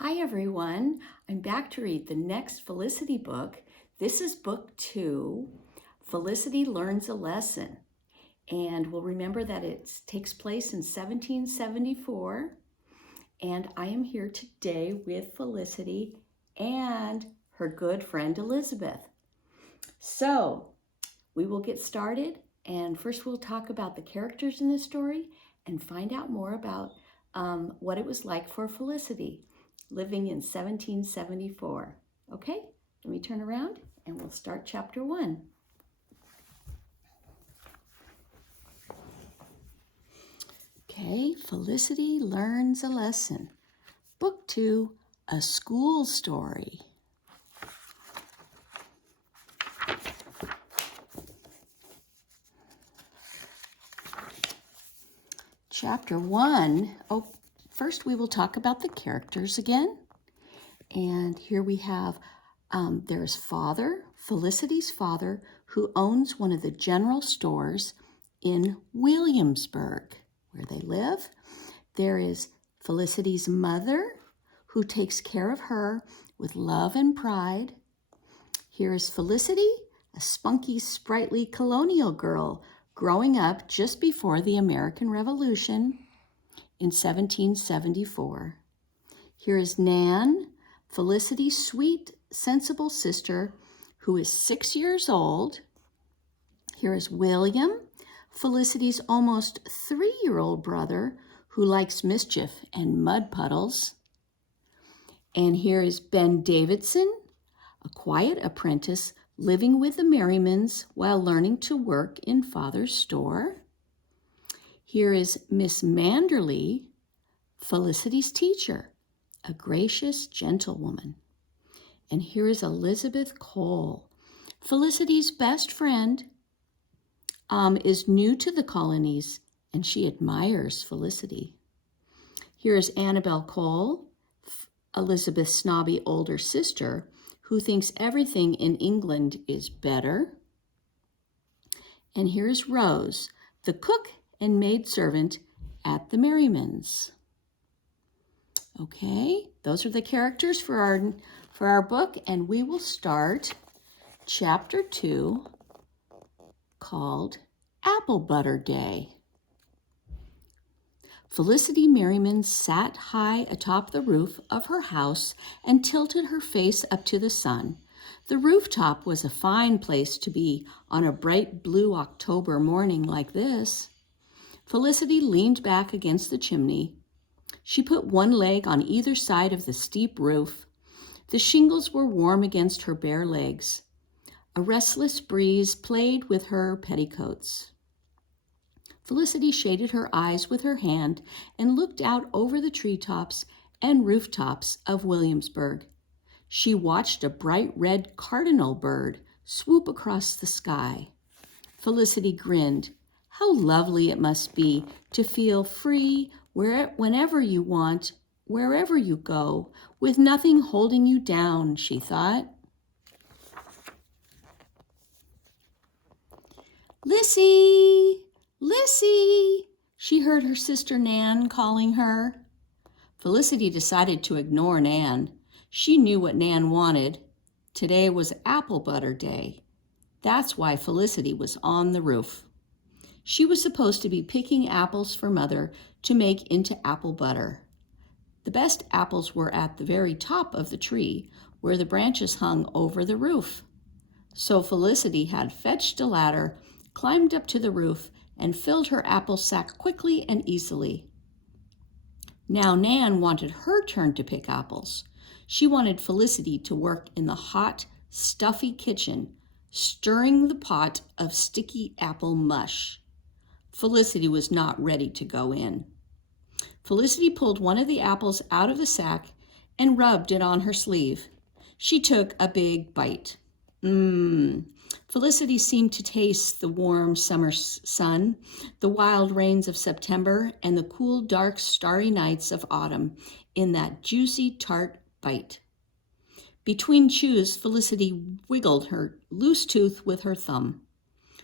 Hi everyone, I'm back to read the next Felicity book. This is book 2, Felicity Learns a Lesson. And we'll remember that it takes place in 1774. And I am here today with Felicity and her good friend Elizabeth. So we will get started, and first we'll talk about the characters in the story and find out more about what it was like for Felicity living in 1774. Okay, let me turn around and we'll start chapter 1. Okay, Felicity Learns a Lesson. Book 2, A School Story. Chapter 1. First we will talk about the characters again. And here we have, there's Felicity's father, who owns one of the general stores in Williamsburg, where they live. There is Felicity's mother, who takes care of her with love and pride. Here is Felicity, a spunky, sprightly colonial girl growing up just before the American Revolution in 1774. Here is Nan, Felicity's sweet, sensible sister, who is 6 years old. Here is William, Felicity's almost 3-year-old brother, who likes mischief and mud puddles. And here is Ben Davidson, a quiet apprentice living with the Merrimans while learning to work in Father's store. Here is Miss Manderly, Felicity's teacher, a gracious gentlewoman. And here is Elizabeth Cole, Felicity's best friend, is new to the colonies, and she admires Felicity. Here is Annabel Cole, Elizabeth's snobby older sister, who thinks everything in England is better. And here's Rose, the cook and maidservant at the Merrimans. Okay, those are the characters for our book, and we will start chapter 2, called Apple Butter Day. Felicity Merriman sat high atop the roof of her house and tilted her face up to the sun. The rooftop was a fine place to be on a bright blue October morning like this. Felicity leaned back against the chimney. She put one leg on either side of the steep roof. The shingles were warm against her bare legs. A restless breeze played with her petticoats. Felicity shaded her eyes with her hand and looked out over the treetops and rooftops of Williamsburg. She watched a bright red cardinal bird swoop across the sky. Felicity grinned. How lovely it must be to feel free whenever you want, wherever you go, with nothing holding you down, she thought. Lissy! Lissy! She heard her sister Nan calling her. Felicity decided to ignore Nan. She knew what Nan wanted. Today was Apple Butter Day. That's why Felicity was on the roof. She was supposed to be picking apples for Mother to make into apple butter. The best apples were at the very top of the tree, where the branches hung over the roof. So Felicity had fetched a ladder, climbed up to the roof, and filled her apple sack quickly and easily. Now Nan wanted her turn to pick apples. She wanted Felicity to work in the hot, stuffy kitchen, stirring the pot of sticky apple mush. Felicity was not ready to go in. Felicity pulled one of the apples out of the sack and rubbed it on her sleeve. She took a big bite. Felicity seemed to taste the warm summer sun, the wild rains of September, and the cool, dark, starry nights of autumn in that juicy, tart bite. Between chews, Felicity wiggled her loose tooth with her thumb.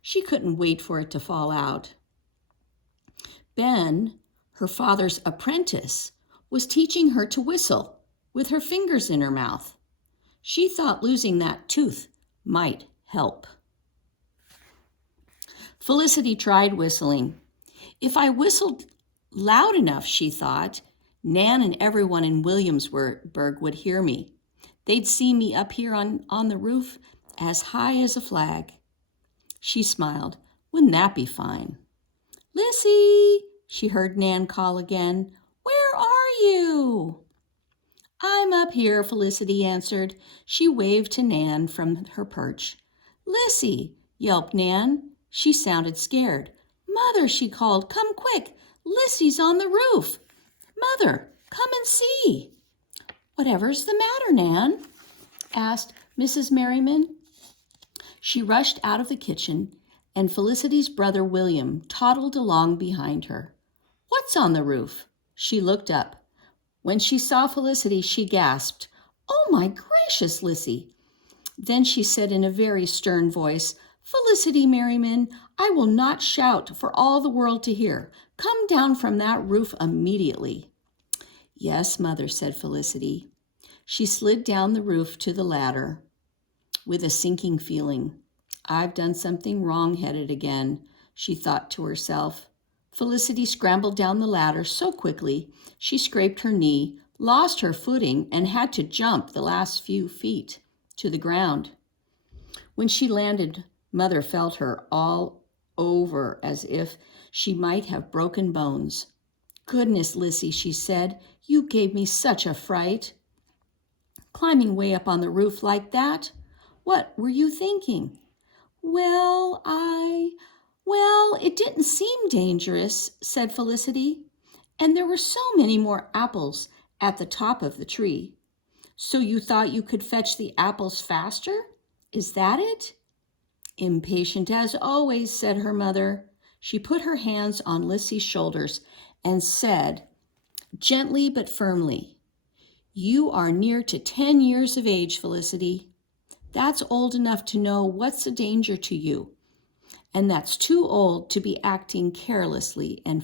She couldn't wait for it to fall out. Ben, her father's apprentice, was teaching her to whistle. with her fingers in her mouth. She thought losing that tooth might help. Felicity tried whistling. If I whistled loud enough, she thought, Nan and everyone in Williamsburg would hear me. They'd see me up here on the roof as high as a flag. She smiled. Wouldn't that be fine? Lissy, she heard Nan call again. Where are you? I'm up here, Felicity answered. She waved to Nan from her perch. Lissy, yelped Nan. She sounded scared. Mother, she called, come quick. Lissy's on the roof. Mother, come and see. Whatever's the matter, Nan? Asked Mrs. Merriman. She rushed out of the kitchen, and Felicity's brother William toddled along behind her. What's on the roof? She looked up. When she saw Felicity, she gasped, Oh my gracious, Lissy. Then she said in a very stern voice, Felicity Merriman, I will not shout for all the world to hear. Come down from that roof immediately. Yes, Mother, said Felicity. She slid down the roof to the ladder with a sinking feeling. I've done something wrong-headed again, she thought to herself. Felicity scrambled down the ladder so quickly she scraped her knee, lost her footing, and had to jump the last few feet to the ground. When she landed, Mother felt her all over as if she might have broken bones. Goodness, Lissy, she said, you gave me such a fright. Climbing way up on the roof like that? What were you thinking? Well, it didn't seem dangerous, said Felicity. And there were so many more apples at the top of the tree. So you thought you could fetch the apples faster? Is that it? Impatient as always, said her mother. She put her hands on Lissy's shoulders and said, gently but firmly, You are near to 10 years of age, Felicity. That's old enough to know what's a danger to you, and that's too old to be acting carelessly and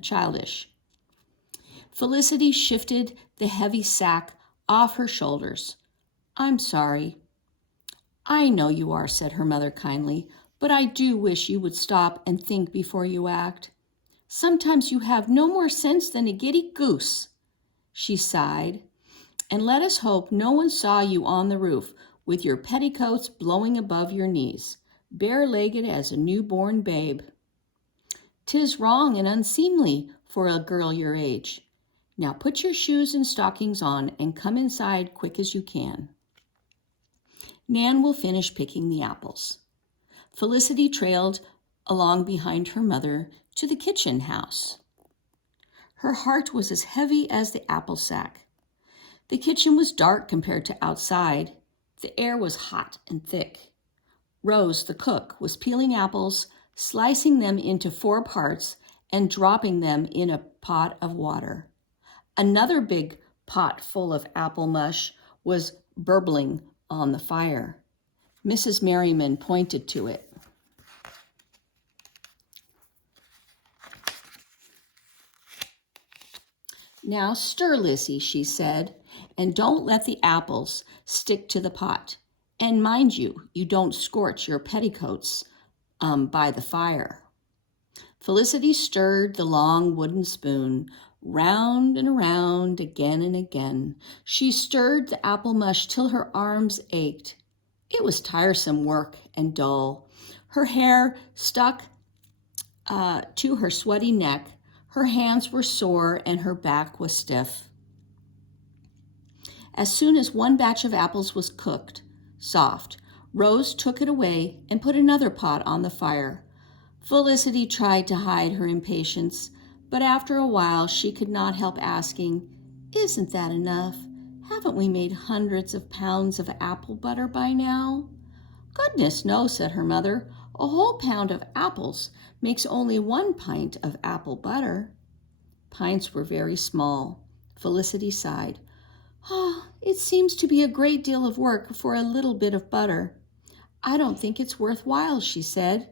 childish. Felicity shifted the heavy sack off her shoulders. I'm sorry. I know you are, said her mother kindly, but I do wish you would stop and think before you act. Sometimes you have no more sense than a giddy goose. She sighed. And let us hope no one saw you on the roof with your petticoats blowing above your knees, bare-legged as a newborn babe. 'Tis wrong and unseemly for a girl your age. Now put your shoes and stockings on and come inside quick as you can. Nan will finish picking the apples. Felicity trailed along behind her mother to the kitchen house. Her heart was as heavy as the apple sack. The kitchen was dark compared to outside. The air was hot and thick. Rose, the cook, was peeling apples, slicing them into 4 parts, and dropping them in a pot of water. Another big pot full of apple mush was burbling on the fire. Mrs. Merriman pointed to it. Now stir, Lissy, she said, and don't let the apples stick to the pot. And mind you, you don't scorch your petticoats by the fire. Felicity stirred the long wooden spoon round and around again and again. She stirred the apple mush till her arms ached. It was tiresome work and dull. Her hair stuck to her sweaty neck. Her hands were sore and her back was stiff. As soon as one batch of apples was cooked, soft, Rose took it away and put another pot on the fire. Felicity tried to hide her impatience, but after a while she could not help asking, Isn't that enough? Haven't we made hundreds of pounds of apple butter by now? Goodness, no, said her mother. A whole pound of apples makes only 1 pint of apple butter. Pints were very small. Felicity sighed. It seems to be a great deal of work for a little bit of butter. I don't think it's worthwhile, she said.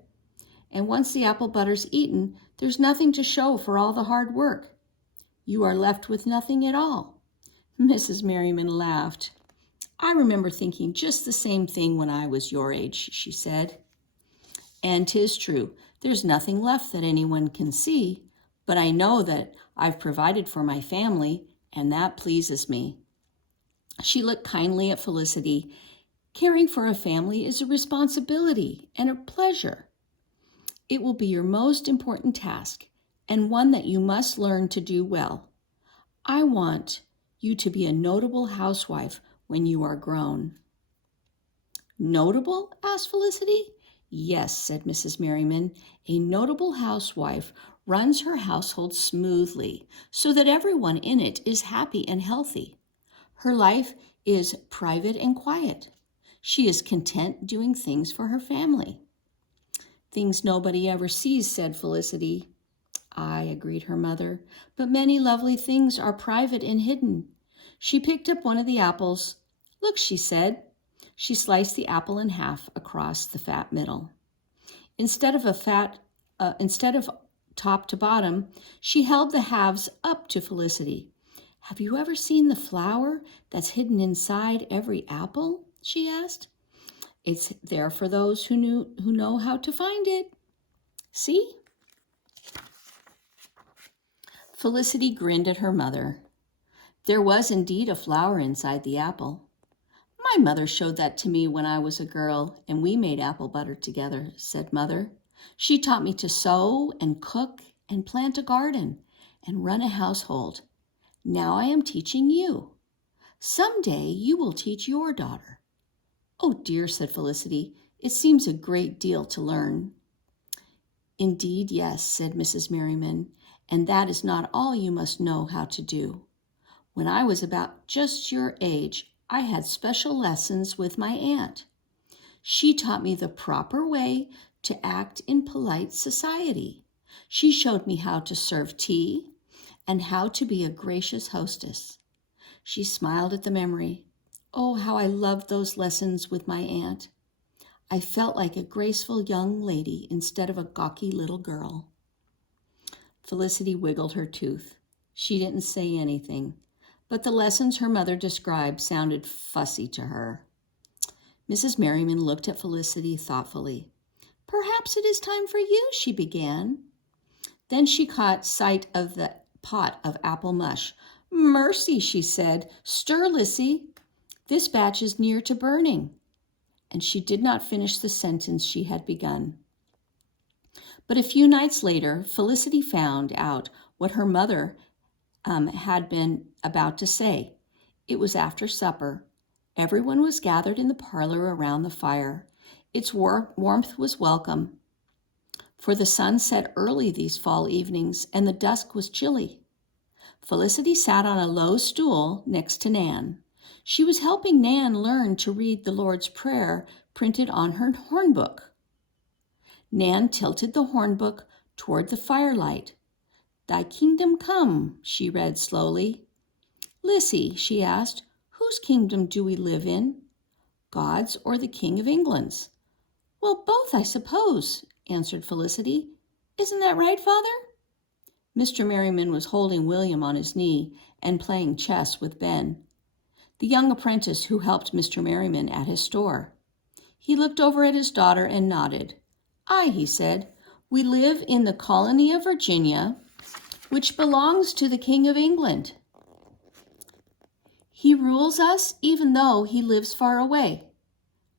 And once the apple butter's eaten, there's nothing to show for all the hard work. You are left with nothing at all. Mrs. Merriman laughed. "I remember thinking just the same thing when I was your age," she said. "And 'tis true, there's nothing left that anyone can see, but I know that I've provided for my family, and that pleases me." She looked kindly at Felicity. "Caring for a family is a responsibility and a pleasure. It will be your most important task, and one that you must learn to do well. I want you to be a notable housewife when you are grown." "Notable?" asked Felicity. "Yes," said Mrs. Merriman. "A notable housewife runs her household smoothly so that everyone in it is happy and healthy. Her life is private and quiet. She is content doing things for her family." "Things nobody ever sees," said Felicity. "Aye," agreed her mother, "but many lovely things are private and hidden." She picked up one of the apples. "Look," she said. She sliced the apple in half across the fat middle. Instead of top to bottom, she held the halves up to Felicity. "Have you ever seen the flower that's hidden inside every apple?" she asked. "It's there for those who know how to find it. See?" Felicity grinned at her mother. There was indeed a flower inside the apple. "My mother showed that to me when I was a girl, and we made apple butter together," said Mother. "She taught me to sew and cook and plant a garden and run a household. Now I am teaching you. Someday you will teach your daughter." "Oh dear," said Felicity, "it seems a great deal to learn." "Indeed, yes," said Mrs. Merriman, "and that is not all you must know how to do. When I was about just your age, I had special lessons with my aunt. She taught me the proper way to act in polite society. She showed me how to serve tea and how to be a gracious hostess." She smiled at the memory. "Oh, how I loved those lessons with my aunt. I felt like a graceful young lady instead of a gawky little girl." Felicity wiggled her tooth. She didn't say anything, but the lessons her mother described sounded fussy to her. Mrs. Merriman looked at Felicity thoughtfully. "Perhaps it is time for you," she began. Then she caught sight of the pot of apple mush. "Mercy," she said. "Stir, Lissy. This batch is near to burning." And she did not finish the sentence she had begun. But a few nights later, Felicity found out what her mother had been about to say. It was after supper. Everyone was gathered in the parlor around the fire. Its warmth was welcome, for the sun set early these fall evenings, and the dusk was chilly. Felicity sat on a low stool next to Nan. She was helping Nan learn to read the Lord's Prayer printed on her hornbook. Nan tilted the hornbook toward the firelight. "Thy kingdom come," she read slowly. "Lissy," she asked, "whose kingdom do we live in? God's or the King of England's?" "Well, both, I suppose," answered Felicity. "Isn't that right, Father?" Mr. Merriman was holding William on his knee and playing chess with Ben, the young apprentice who helped Mr. Merriman at his store. He looked over at his daughter and nodded. "Aye," he said, "we live in the colony of Virginia, which belongs to the King of England. He rules us even though he lives far away.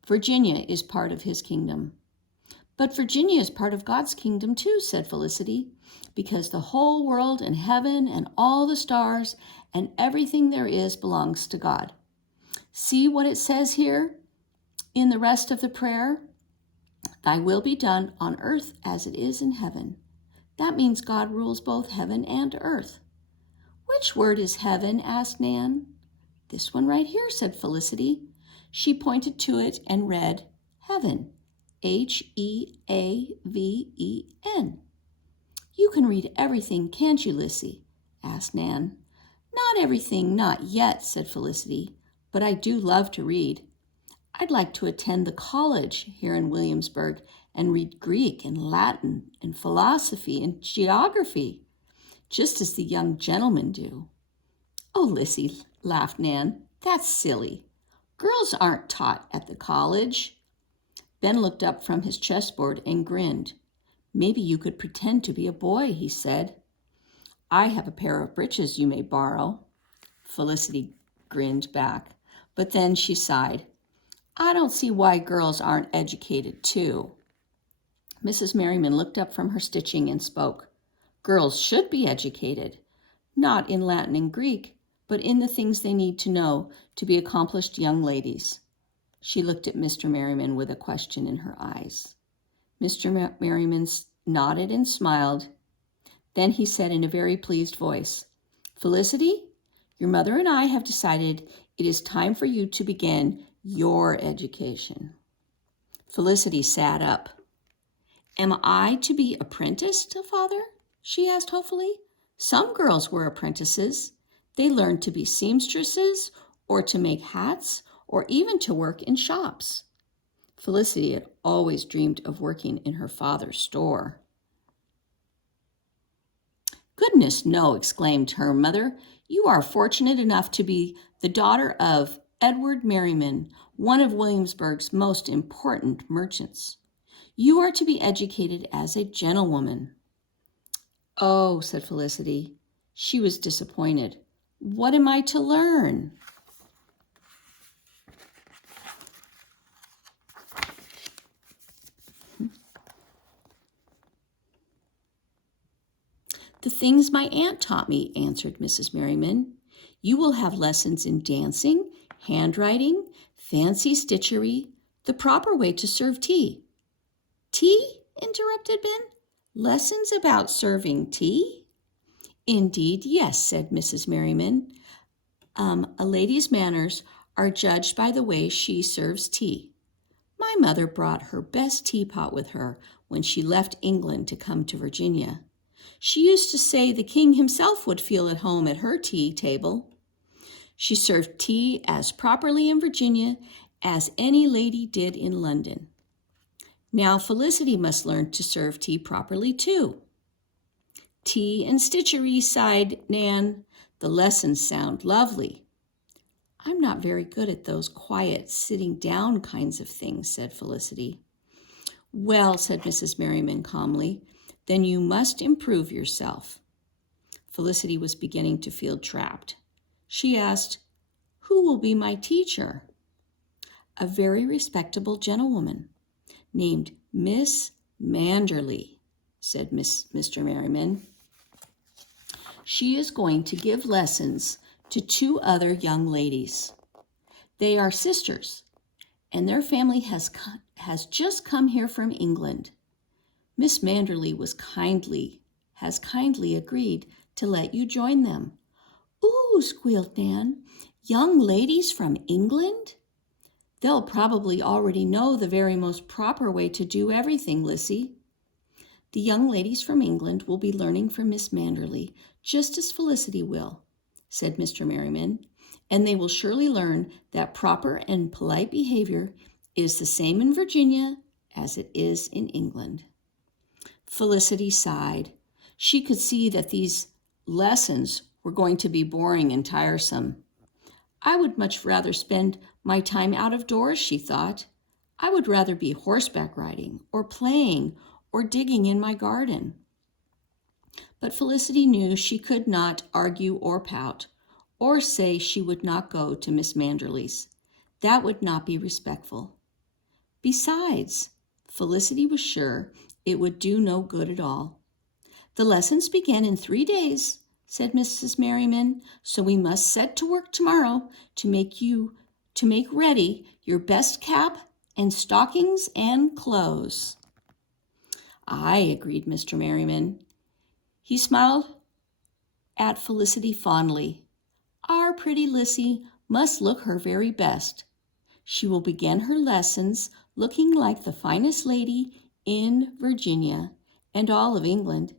Virginia is part of his kingdom." "But Virginia is part of God's kingdom too," said Felicity, "because the whole world and heaven and all the stars and everything there is belongs to God. See what it says here in the rest of the prayer? Thy will be done on earth as it is in heaven." That means God rules both heaven and earth. "Which word is heaven?" asked Nan. "This one right here," said Felicity. She pointed to it and read, "Heaven, Heaven. "You can read everything, can't you, Lissy?" asked Nan. "Not everything, not yet," said Felicity, "but I do love to read. I'd like to attend the college here in Williamsburg and read Greek and Latin and philosophy and geography, just as the young gentlemen do." "Oh, Lissy," laughed Nan, "that's silly. Girls aren't taught at the college." Ben looked up from his chessboard and grinned. "Maybe you could pretend to be a boy," he said. "I have a pair of breeches you may borrow." Felicity grinned back, but then she sighed. "I don't see why girls aren't educated too." Mrs. Merriman looked up from her stitching and spoke. "Girls should be educated, not in Latin and Greek, but in the things they need to know to be accomplished young ladies." She looked at Mr. Merriman with a question in her eyes. Mr. Merriman nodded and smiled. Then he said in a very pleased voice, "Felicity, your mother and I have decided it is time for you to begin your education." Felicity sat up. "Am I to be apprenticed to father?" she asked hopefully. "Some girls were apprentices. They learned to be seamstresses or to make hats or even to work in shops." Felicity had always dreamed of working in her father's store. "Goodness, no," exclaimed her mother. "You are fortunate enough to be the daughter of Edward Merriman, one of Williamsburg's most important merchants. You are to be educated as a gentlewoman." "Oh," said Felicity. She was disappointed. "What am I to learn?" "The things my aunt taught me," answered Mrs. Merriman. "You will have lessons in dancing, handwriting, fancy stitchery, the proper way to serve tea." "Tea?" interrupted Ben. "Lessons about serving tea?" "Indeed, yes," said Mrs. Merriman. A lady's manners are judged by the way she serves tea. My mother brought her best teapot with her when she left England to come to Virginia. She used to say the king himself would feel at home at her tea table. She served tea as properly in Virginia as any lady did in London. Now Felicity must learn to serve tea properly too." "Tea and stitchery," sighed Nan. "The lessons sound lovely." "I'm not very good at those quiet, sitting down kinds of things," said Felicity. "Well," said Mrs. Merriman calmly, "then you must improve yourself." Felicity was beginning to feel trapped. She asked, "Who will be my teacher?" "A very respectable gentlewoman named Miss Manderley," said Mr. Merriman. "She is going to give lessons to 2 other young ladies. They are sisters, and their family has just come here from England. Miss Manderley has kindly agreed to let you join them." "Ooh," squealed Nan. "Young ladies from England? They'll probably already know the very most proper way to do everything, Lissy." "The young ladies from England will be learning from Miss Manderley, just as Felicity will," said Mr. Merriman, "and they will surely learn that proper and polite behavior is the same in Virginia as it is in England." Felicity sighed. She could see that these lessons were going to be boring and tiresome. "I would much rather spend my time out of doors," she thought. "I would rather be horseback riding or playing or digging in my garden." But Felicity knew she could not argue or pout, or say she would not go to Miss Manderley's. That would not be respectful. Besides, Felicity was sure it would do no good at all. "The lessons begin in 3 days," said Mrs. Merriman, "so we must set to work tomorrow to make ready your best cap and stockings and clothes." "Aye," agreed Mr. Merriman. He smiled at Felicity fondly. "Our pretty Lissy must look her very best. She will begin her lessons looking like the finest lady in Virginia and all of England.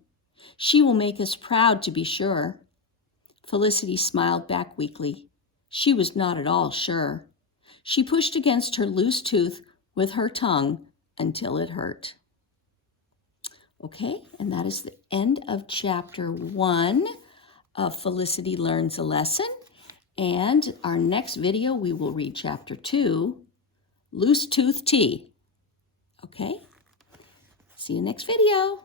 She will make us proud, to be sure." Felicity smiled back weakly. She was not at all sure. She pushed against her loose tooth with her tongue until it hurt. Okay, and that is the end of chapter 1 of Felicity Learns a Lesson. And our next video, we will read Chapter 2, Loose Tooth Tea. Okay? See you next video.